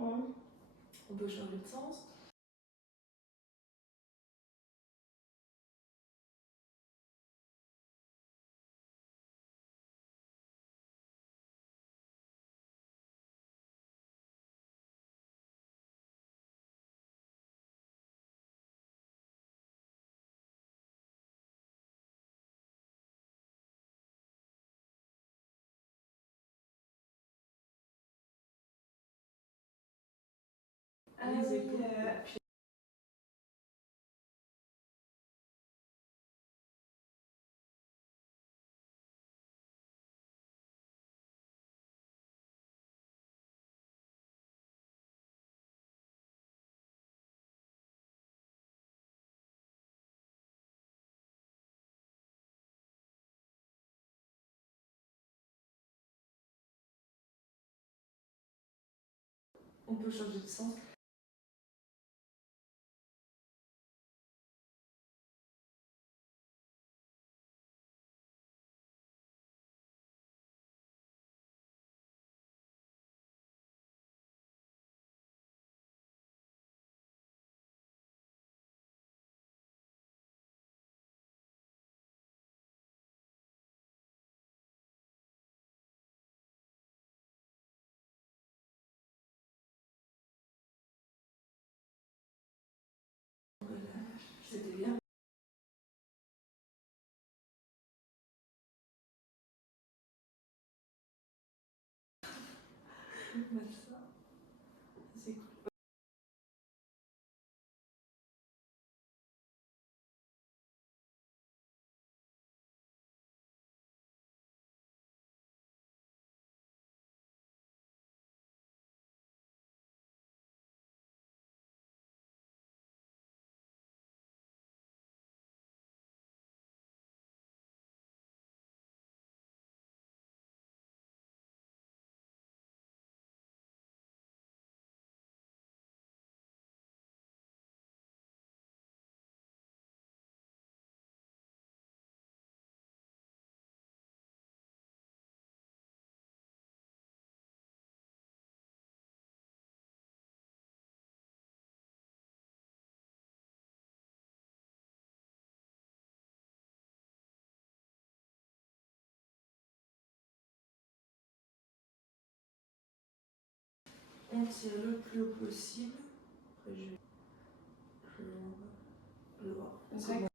On peut changer de sens. Les épaules. On peut changer de sens. C'était bien. Ça. C'est cool. On tire le plus haut possible. Après, je vois. C'est bon.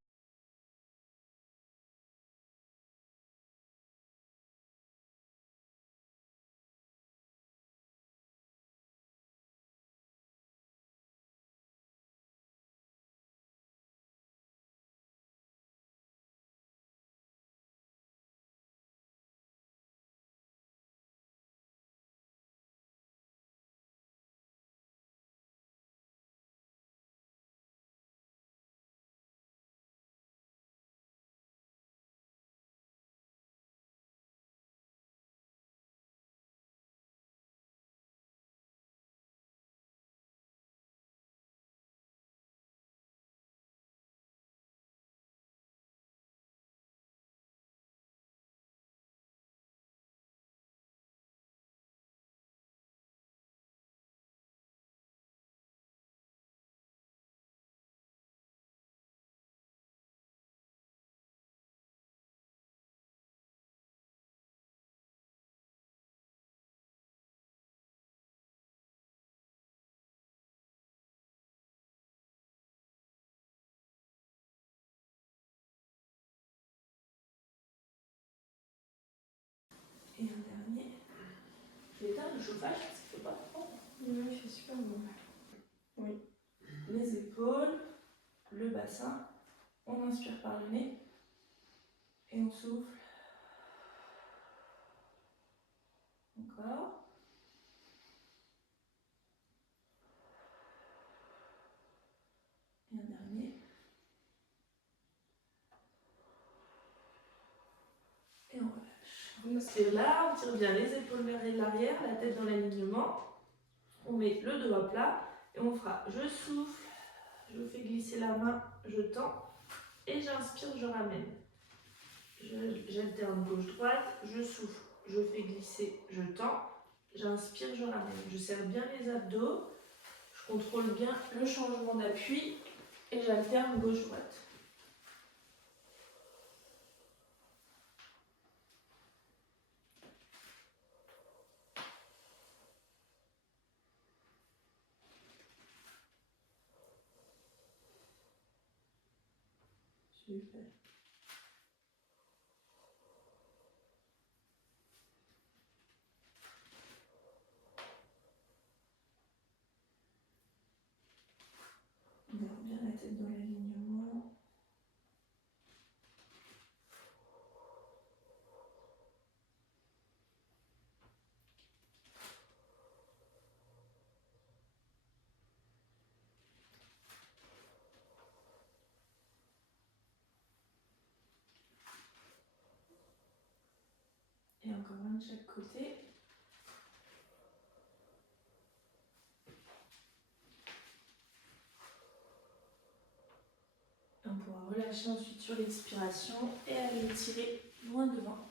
Et un dernier. J'éteins le chauffage parce qu'il ne fait pas trop. Oui, il fait super bon. Oui. Les épaules, le bassin. On inspire par le nez. Et on souffle. Encore. Et un dernier. Et on relâche. On inspire là, on tire bien les épaules vers l'arrière, la tête dans l'alignement. On met le dos à plat et on fera je souffle, je fais glisser la main, je tends et j'inspire, je ramène. J'alterne gauche-droite, je souffle, je fais glisser, je tends, j'inspire, je ramène. Je serre bien les abdos, je contrôle bien le changement d'appui et j'alterne gauche-droite. Super. On garde bien la tête dans l'alignement. Et encore un de chaque côté. On pourra relâcher ensuite sur l'expiration et aller tirer loin devant.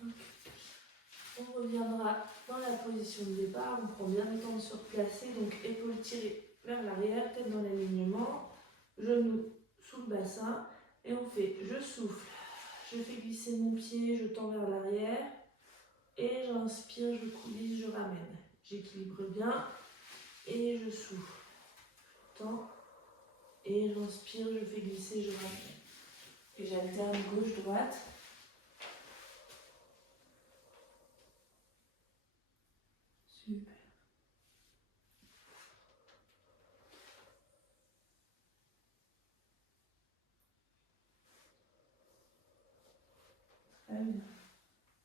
Donc, on reviendra dans la position de départ. On prend bien le temps de se replacer. Donc, épaules tirées vers l'arrière, tête dans l'alignement, genoux sous le bassin. Et on fait, je souffle, je fais glisser mon pied, je tends vers l'arrière. Et j'inspire, je coulisse, je ramène. J'équilibre bien et je souffle. Je tends et j'inspire, je fais glisser, je ramène. Et j'alterne gauche-droite. Super. Très bien.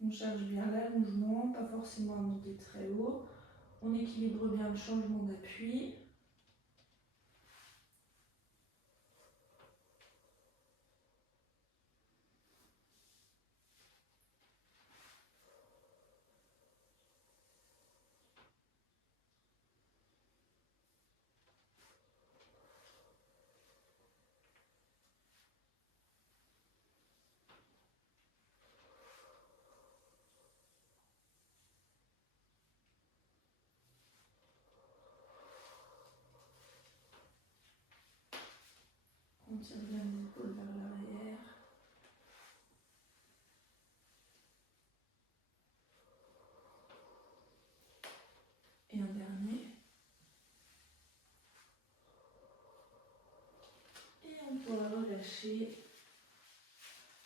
On charge bien l'allongement, pas forcément à monter très haut. On équilibre bien le changement d'appui. On tire bien les épaules vers l'arrière. Et un dernier. Et on pourra relâcher.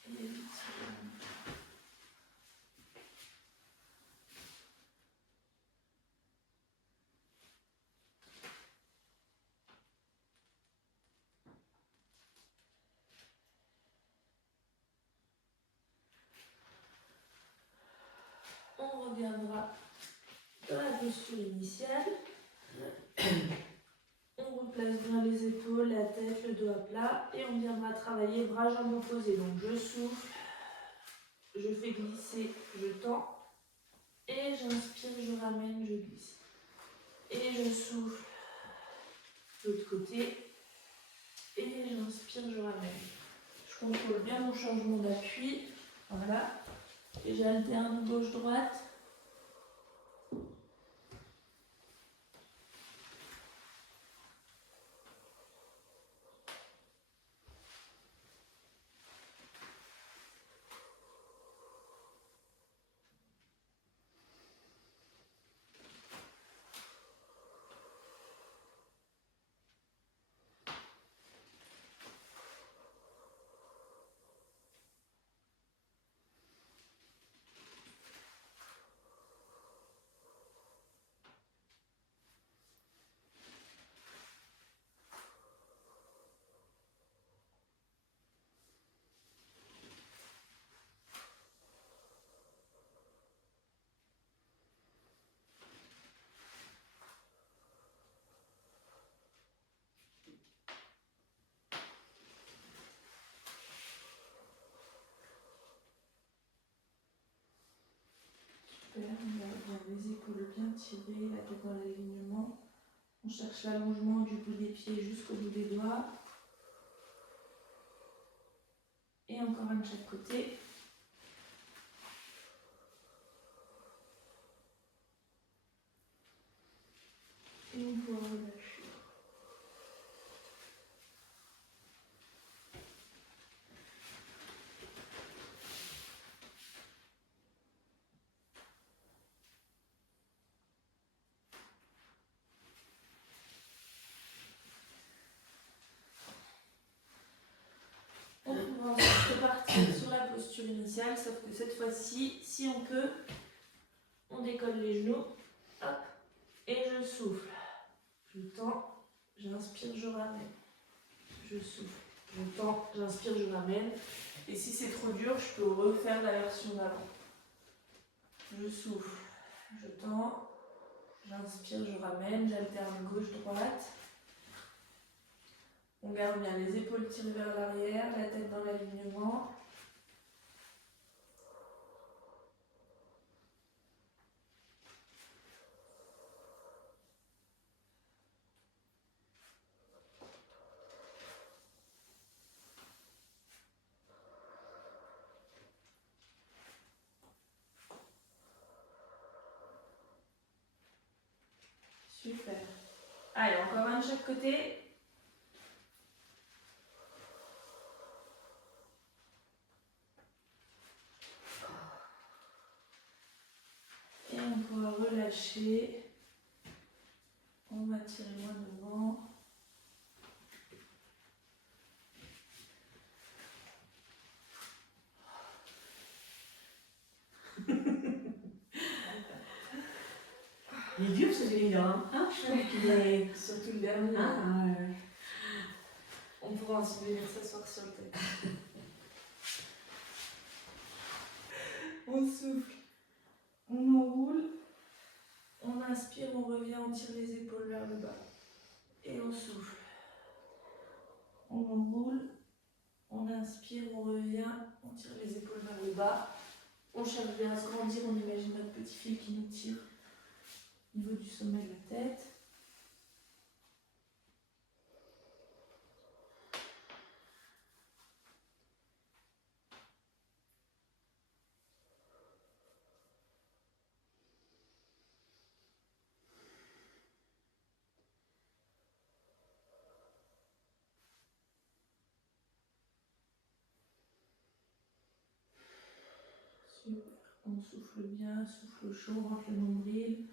Et tirer. On reviendra dans la posture initiale. On replace bien les épaules, la tête, le dos à plat et on viendra travailler bras jambes opposés. Donc je souffle, je fais glisser, je tends et j'inspire, je ramène, je glisse. Et je souffle de l'autre côté et j'inspire, je ramène. Je contrôle bien mon changement d'appui. Voilà. Et j'alterne gauche-droite. Super, on va les épaules bien tirées, la tête dans l'alignement. On cherche l'allongement du bout des pieds jusqu'au bout des doigts. Et encore un de chaque côté. Et on pourra relâcher. On pourra ensuite repartir sur la posture initiale, sauf que cette fois-ci, si on peut, on décolle les genoux, hop, et je souffle. Je tends, j'inspire, je ramène. Je souffle, je tends, j'inspire, je ramène. Et si c'est trop dur, je peux refaire la version d'avant. Je souffle, je tends, j'inspire, je ramène, j'alterne gauche-droite. On garde bien les épaules tirées vers l'arrière, la tête dans l'alignement. Super. Allez, encore un de chaque côté. Et on pourra relâcher. On va tirer loin devant. Il est dur ce génie-là, hein? Je trouve qu'il est... Surtout le dernier. Ah, ouais. On pourra ensuite venir s'asseoir sur le tapis. On souffle. On enroule. On inspire, on revient, on tire les épaules vers le bas. Et on souffle. On enroule. On inspire, on revient, on tire les épaules vers le bas. On cherche bien à se grandir, on imagine notre petit fil qui nous tire au niveau du sommet de la tête. Super. On souffle bien, souffle chaud, on rentre le nombril.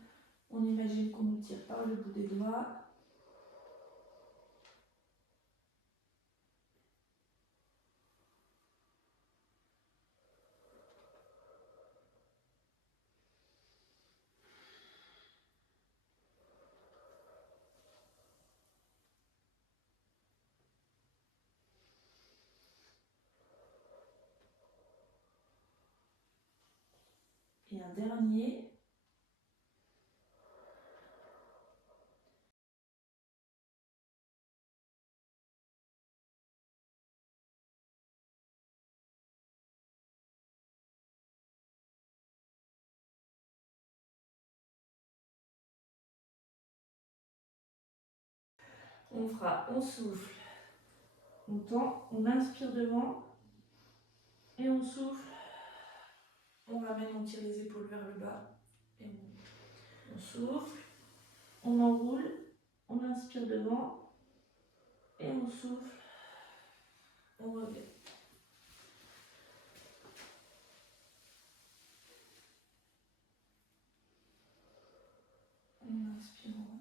On imagine qu'on nous tire par le bout des doigts. Et un dernier. On fera, on souffle, on tend, on inspire devant et on souffle. On ramène, on tire les épaules vers le bas et on souffle, on enroule, on inspire devant et on souffle, on revient. On inspire, on revient.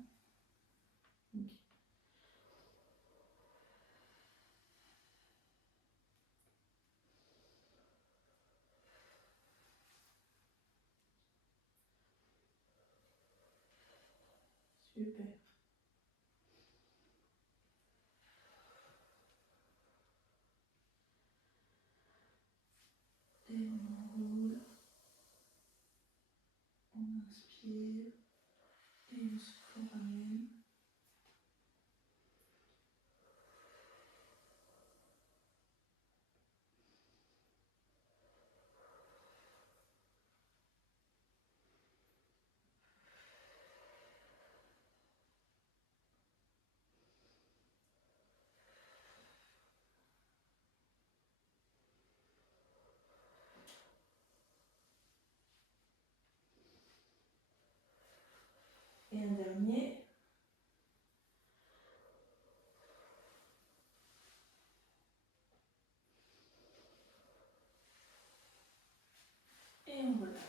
Okay. Super. Et on enroule, on inspire et on souffle, on ramène. on relâche.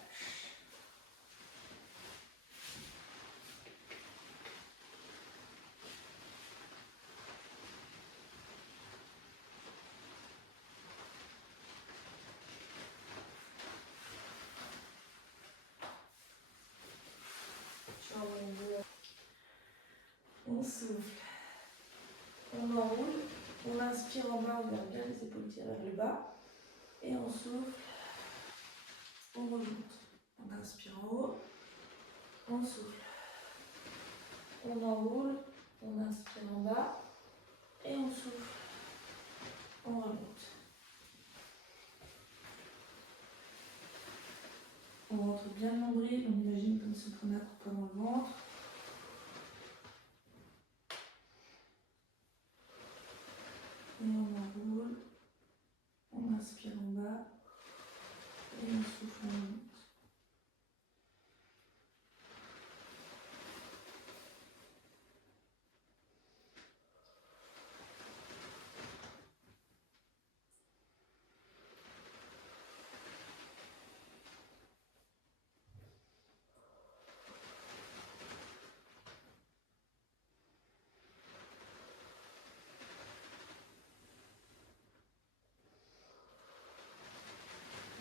On souffle, on enroule, on inspire en bas, on garde bien les épaules tirées vers le bas, et on souffle, on remonte. On inspire en haut, on souffle, on enroule, on inspire en bas, et on souffle, on remonte. On rentre bien le nombril, on imagine comme si on prenait un coup de poing dans le ventre. Et on enroule, on inspire en bas, et on souffle, on remonte.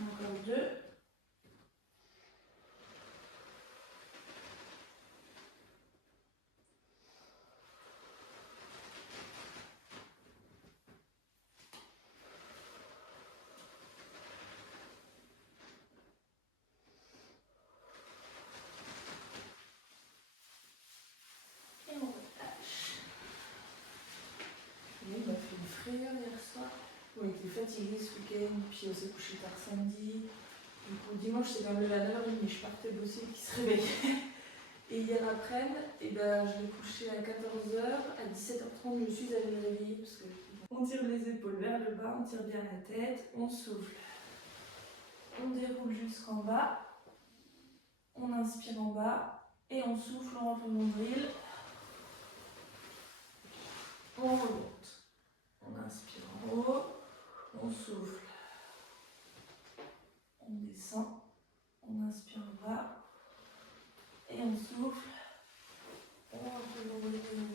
Encore 2. Et on relâche. Il m'a fait une frayeur hier soir. On était fatigués ce week-end, puis on s'est couché tard samedi. Du coup, dimanche, c'est quand même levé à 9h30, mais je partais bosser, qui se réveillait. Et hier après-midi, je l'ai couché à 14h. À 17h30, je suis allée me réveiller parce que on tire les épaules vers le bas, on tire bien la tête, on souffle. On déroule jusqu'en bas. On inspire en bas et on souffle, on rentre le nombril. On remonte. On inspire en haut, on souffle. On descend, on inspire en bas et on souffle. On rentre le nombril et on remonte.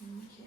Nickel.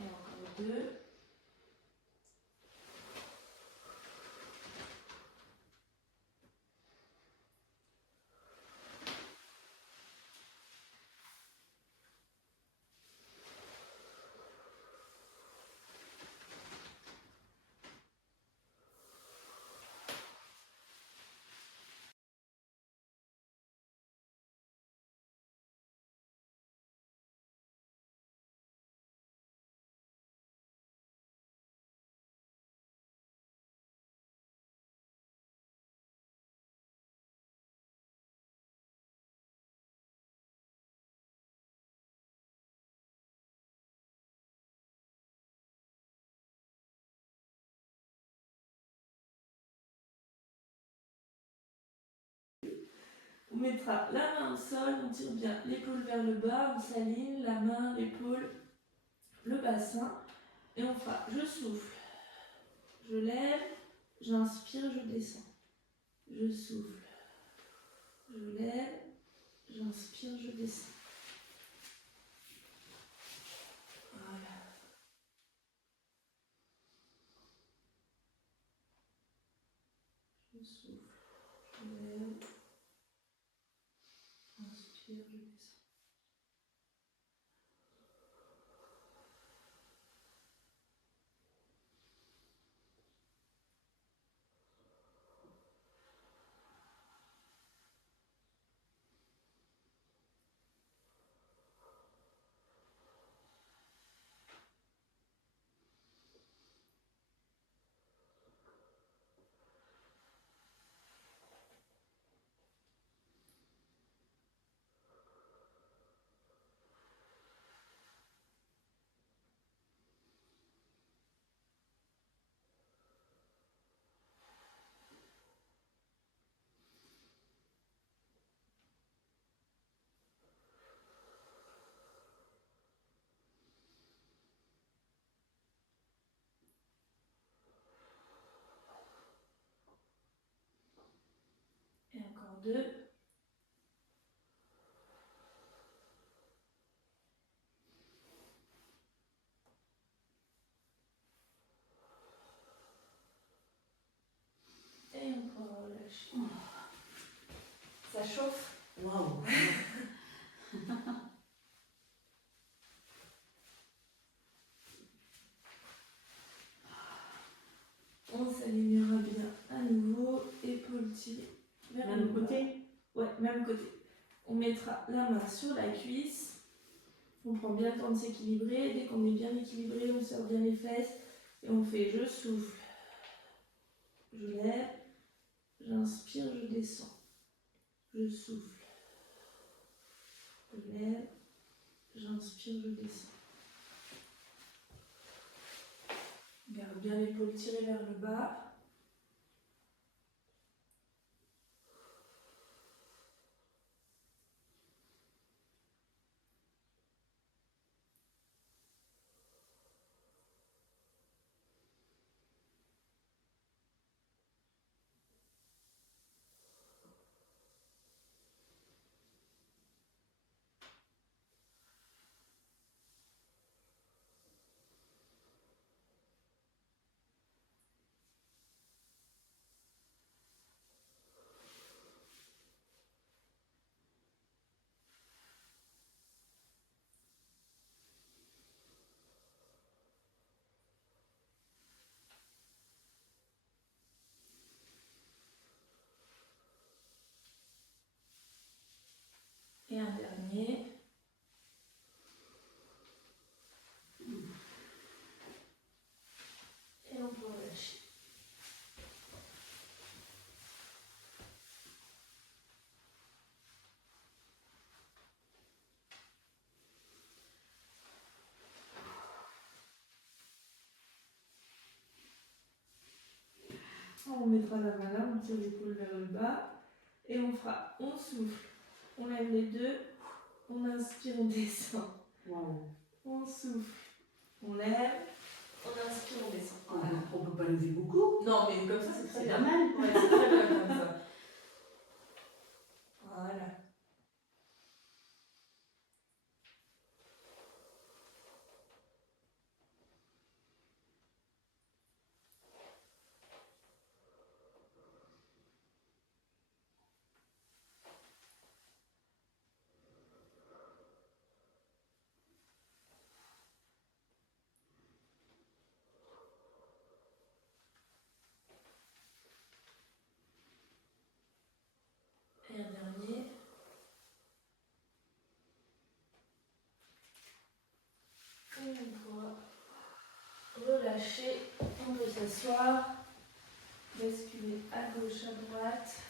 Et encore 2. On mettra la main au sol, on tire bien l'épaule vers le bas, on s'aligne, la main, l'épaule, le bassin. Et on fera, je souffle, je lève, j'inspire, je descends. Je souffle, je lève, j'inspire, je descends. Voilà. Je souffle, je lève, j'inspire, je descends. encore 2. Et encore relâcher. Ça chauffe. Waouh. On s'alignera bien à nouveau, épaules tirées vers Même le bas. côté. Ouais, même côté. On mettra la main sur la cuisse. On prend bien le temps de s'équilibrer. Dès qu'on est bien équilibré, on serre bien les fesses. Et on fait je souffle, je lève, j'inspire, je descends. Je souffle, je lève, j'inspire, je descends. Garde bien l'épaule tirée vers le bas. Et un dernier. Et on peut relâcher. On mettra la main là, on tire l'épaule vers le bas. Et on fera, on souffle, on lève les deux, on inspire, on descend. Waouh. On souffle, on lève, on inspire, on descend. Voilà. On peut pas lever beaucoup. Non, mais comme ça, c'est très C'est bien. pas mal. Ouais, c'est très bien comme ça. Voilà. Et un dernier. Et une fois relâché, on peut s'asseoir, basculer à gauche, à droite.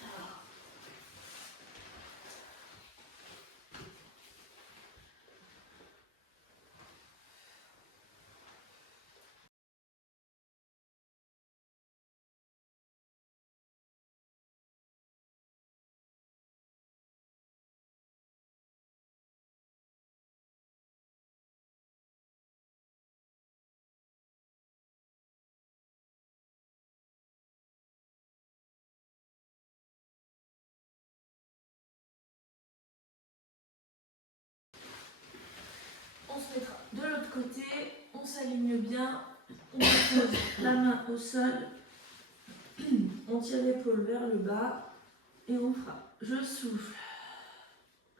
On se mettra de l'autre côté, on s'aligne bien, on pose la main au sol, on tire l'épaule vers le bas et on fera je souffle,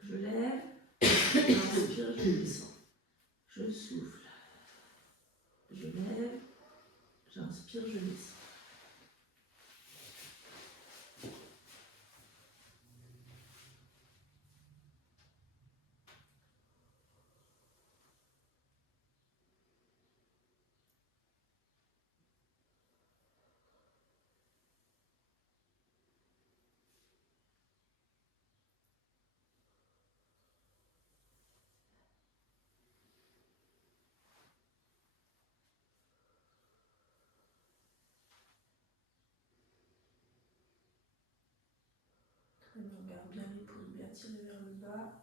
je lève, j'inspire, je descends. Je souffle, je lève, j'inspire, je descends. Très bien, on garde bien l'épaule bien tirée vers le bas.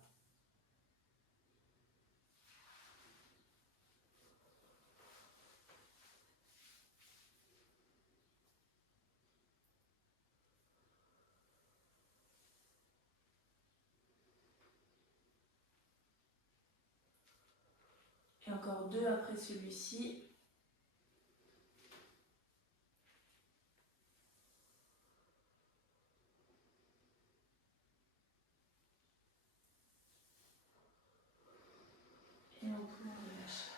Et encore 2 après celui-ci. Et on relâche.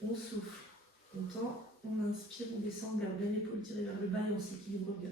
On souffle, on tend, on inspire, on descend, on garde bien l'épaule tirée vers le bas et on s'équilibre bien.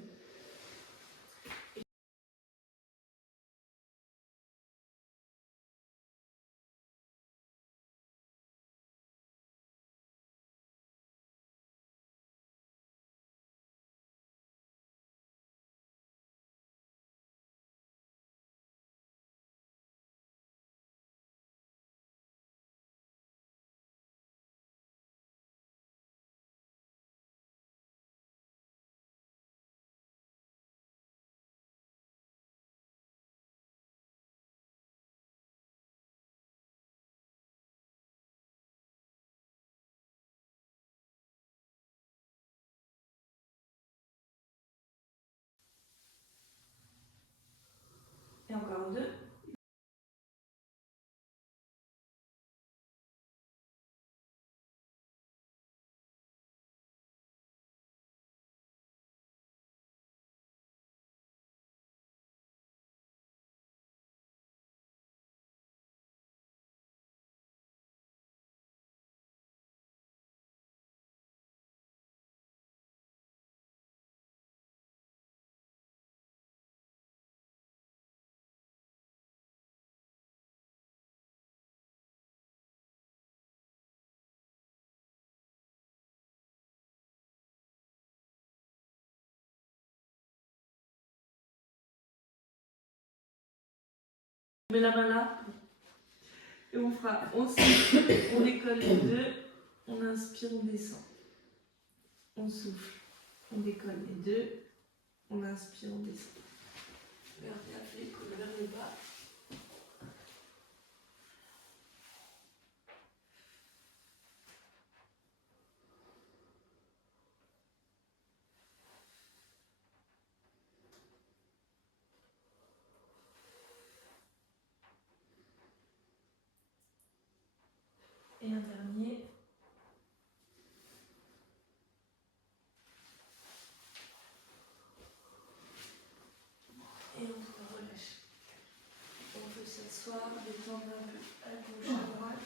Et encore 2. On met la main là. Et on fera, on souffle, on décolle les 2, on inspire, on descend. On souffle, on décolle les 2, on inspire, on descend. Regardez, la l'épaule vers le bas. Et un dernier. Et on relâche. On peut s'asseoir, détendre un peu à gauche, à droite.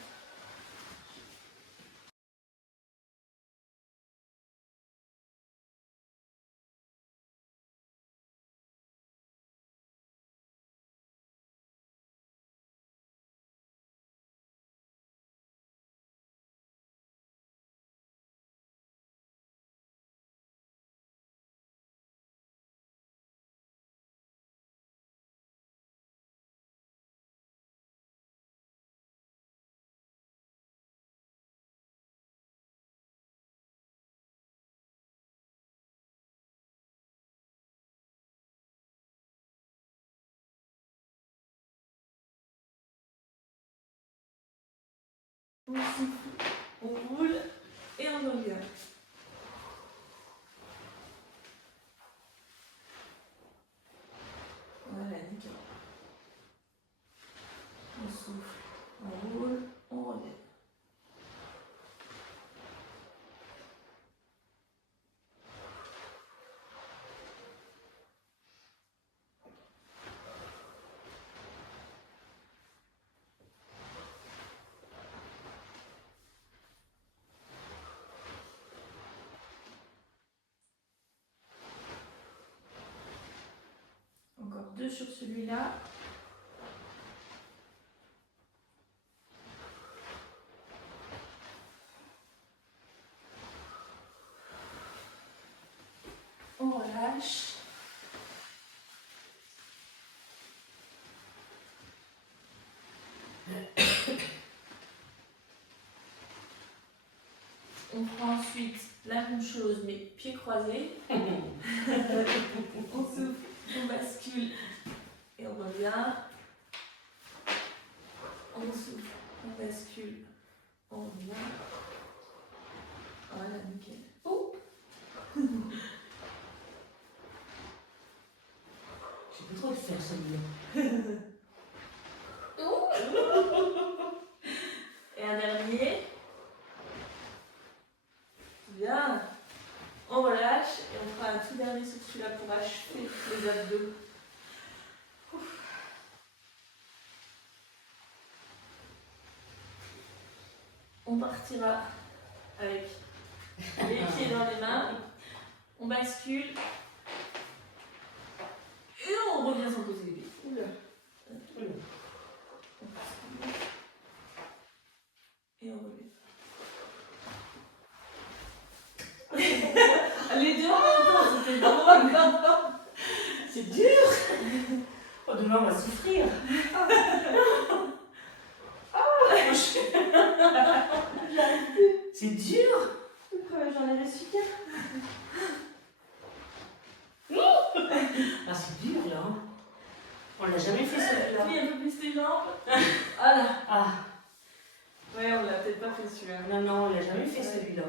On souffle, on roule et on revient. Voilà, nickel. On souffle, on roule, on revient. Encore 2 sur celui-là. On relâche. Ensuite, la même chose, mais pieds croisés. On souffle, on bascule et on revient. On souffle, on bascule, on revient. Voilà, nickel. Oh. J'ai pas trop de faire celui-là. Et un dernier. Bien. On relâche et on fera un tout dernier sur celui-là pour achever les abdos. On partira avec les pieds dans les mains. On bascule. Et on revient sans poser les pieds. Oula. Et on revient. Les deux en même temps, c'était drôle. C'est dur. Oh, demain, on va souffrir. C'est dur. J'en ai reçu 4. Ah, c'est dur là. Hein. On l'a jamais fait celui-là. Oui, un peu plus tes jambes. Voilà. Ah, Ouais, on l'a peut-être pas fait celui-là. non, non, on l'a jamais fait celui-là.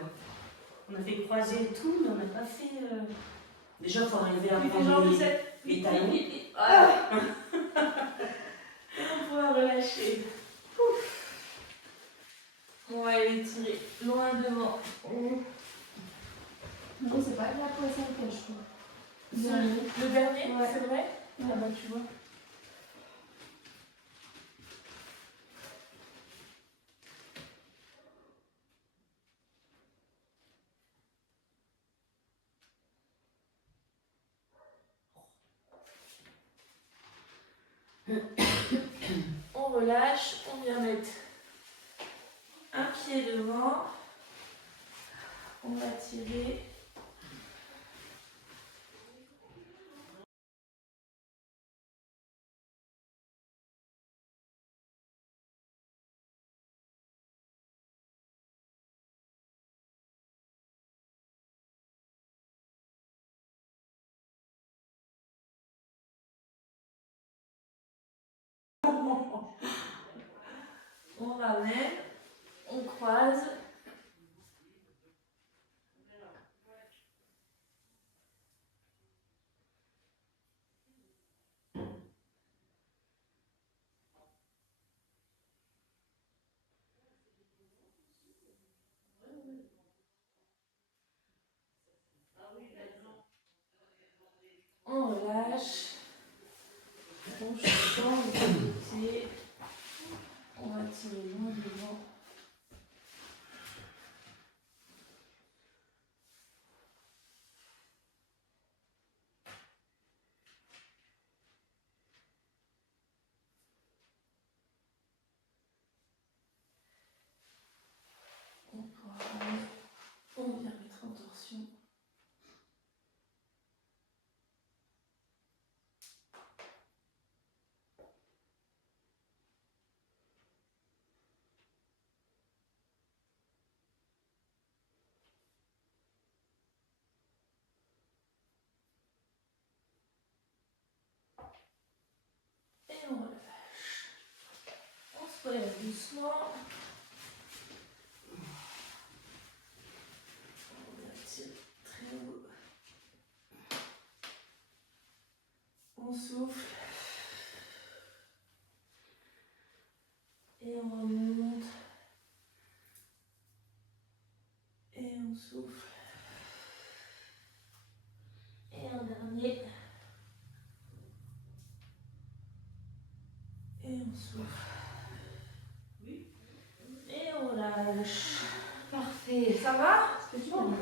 On a fait croiser et tout, mais on n'a pas fait. Déjà, il faut arriver à Oui, tes prendre jambes, les- c'est. les talons. Voilà. Et on pourra relâcher. On va aller tirer loin devant. Non, c'est pas la poisson que je trouve. Le dernier, Ouais. c'est vrai? Ah bah tu vois. On relâche, on vient mettre un pied devant. On va tirer. On ramène, on croise. On relâche. On change de pied. On va tirer loin devant. On croise. On vient mettre en torsion. Et on relâche. On se relève doucement. On vient tirer très haut. On souffle. Et on remonte. Et on souffle. Et un dernier. Et on souffle. Et on lâche. Parfait. Ça va? C'est du bon.